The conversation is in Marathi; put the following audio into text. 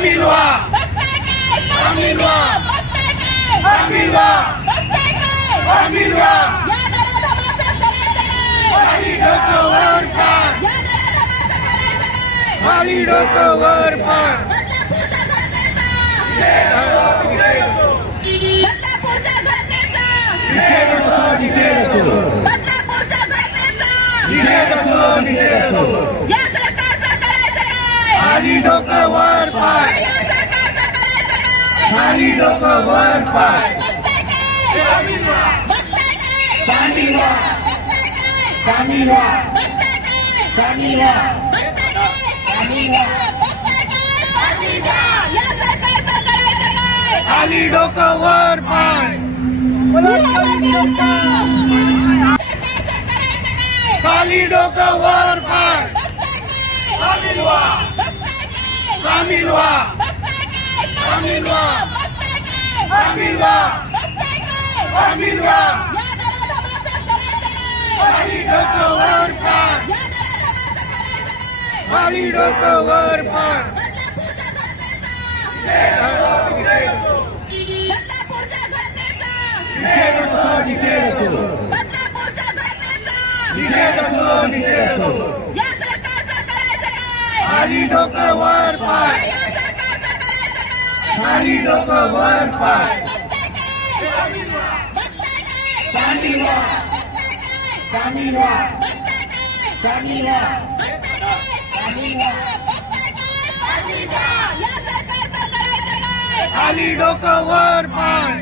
सामील व्हा, सामील व्हा, सामील व्हा, सामील व्हा. खाली डोकं वर पाय, खाली डोकं वर पाय. खाली डोकं वर पाय, खाली डोकं वर पाय. सामील व्हा, सामील व्हा, सामील व्हा, सामील व्हा, सामील व्हा. खाली डोकं वर पाय, खाली डोकं वर पाय. सामील व्हा, सामील व्हा, सामील व्हा, सामील व्हा, सामील व्हा. खाली डोकं वर पाय, खाली डोकं वर पाय. खाली डोकं वर पाय, खाली डोकं वर पाय. सामील व्हा, सामील व्हा, सामील व्हा, सामील व्हा, सामील व्हा. खाली डोकं वर पाय.